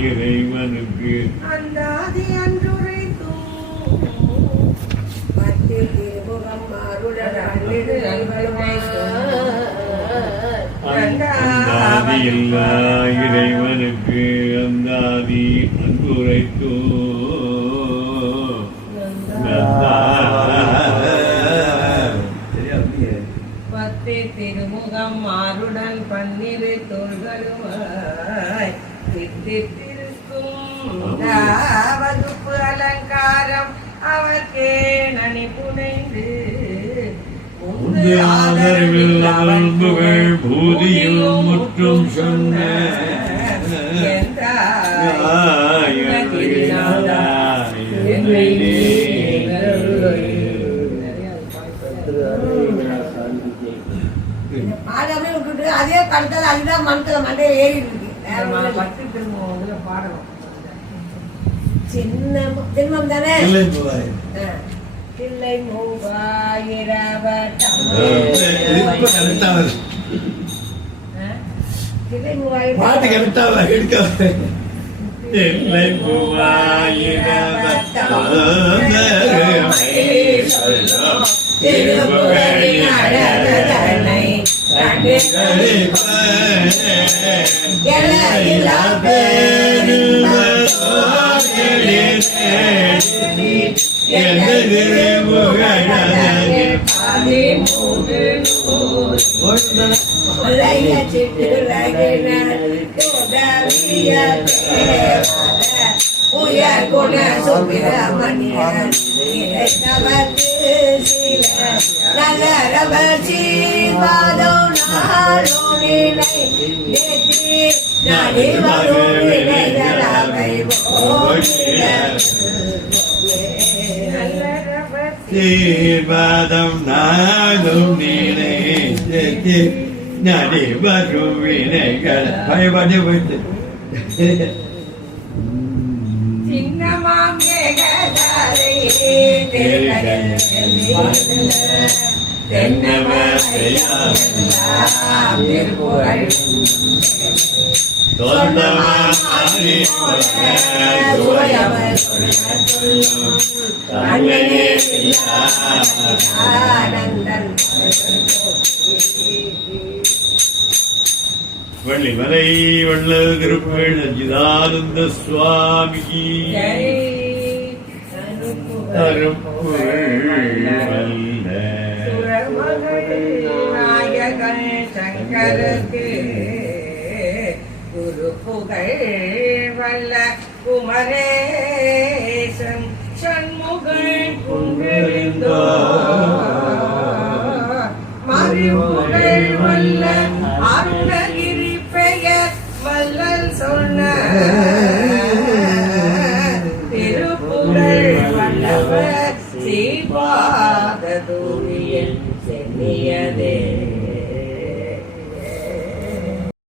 இறைவனுக்கு அந்தாதி அன்றுரைத்தும் பத்தில் திருமுகம் மாறுடன் அந்தாதி இல்லா இறைவனுக்கு அந்தாதி அன்புரைத்தோ பத்தே திருமுகம் மாறுடன் பன்னிரு தோள்களுமாய் தித்திருக்கும் வகுப்பு அலங்காரம் அவர்க்கே நனி புனைந்து உந்து ஆதரவில் அன்புகள் முற்றும் சொன்ன ஆடவே விட்டுட்டு அதே கழுத்தது அதுதான் மனத்துல மண்டையை ஏறி இருக்கு பாடணும். சின்ன மு- திருமம் தானே? ஆ. தில்லை மூவாயிரவட்டம் ஆ? தில்லை மூவாயிரம் பாட்டு கரெக்டாக எடுக்க இல்லை திருமுகரின் அழகதனை கண்டு எல்லையில்லா உயர் குண சுப்பிரமணியன் இறைத்தவர்க்கு சில நகரவர் சீர்வாதம் நாளும் நிலை ஏற்றி நாடி வரும் வினைகளவை தீர்வாதம் நாளும் நீனை நடி வரும் வினைகள் பயப்பட்டு போயிட்டு வள்ளிமலை வள்ள திருப்புகள் அஜிதானந்த சுவாமி நாயகன் சங்கருக்கு குரு புகழ் வல்ல குமரேசன் சண்முகன் குன்றிருந்தோ மறுபுகழ் வல்ல அருணகிரி பெயர் வல்லல் சொன்ன பாத துரியல் சென்னியதே.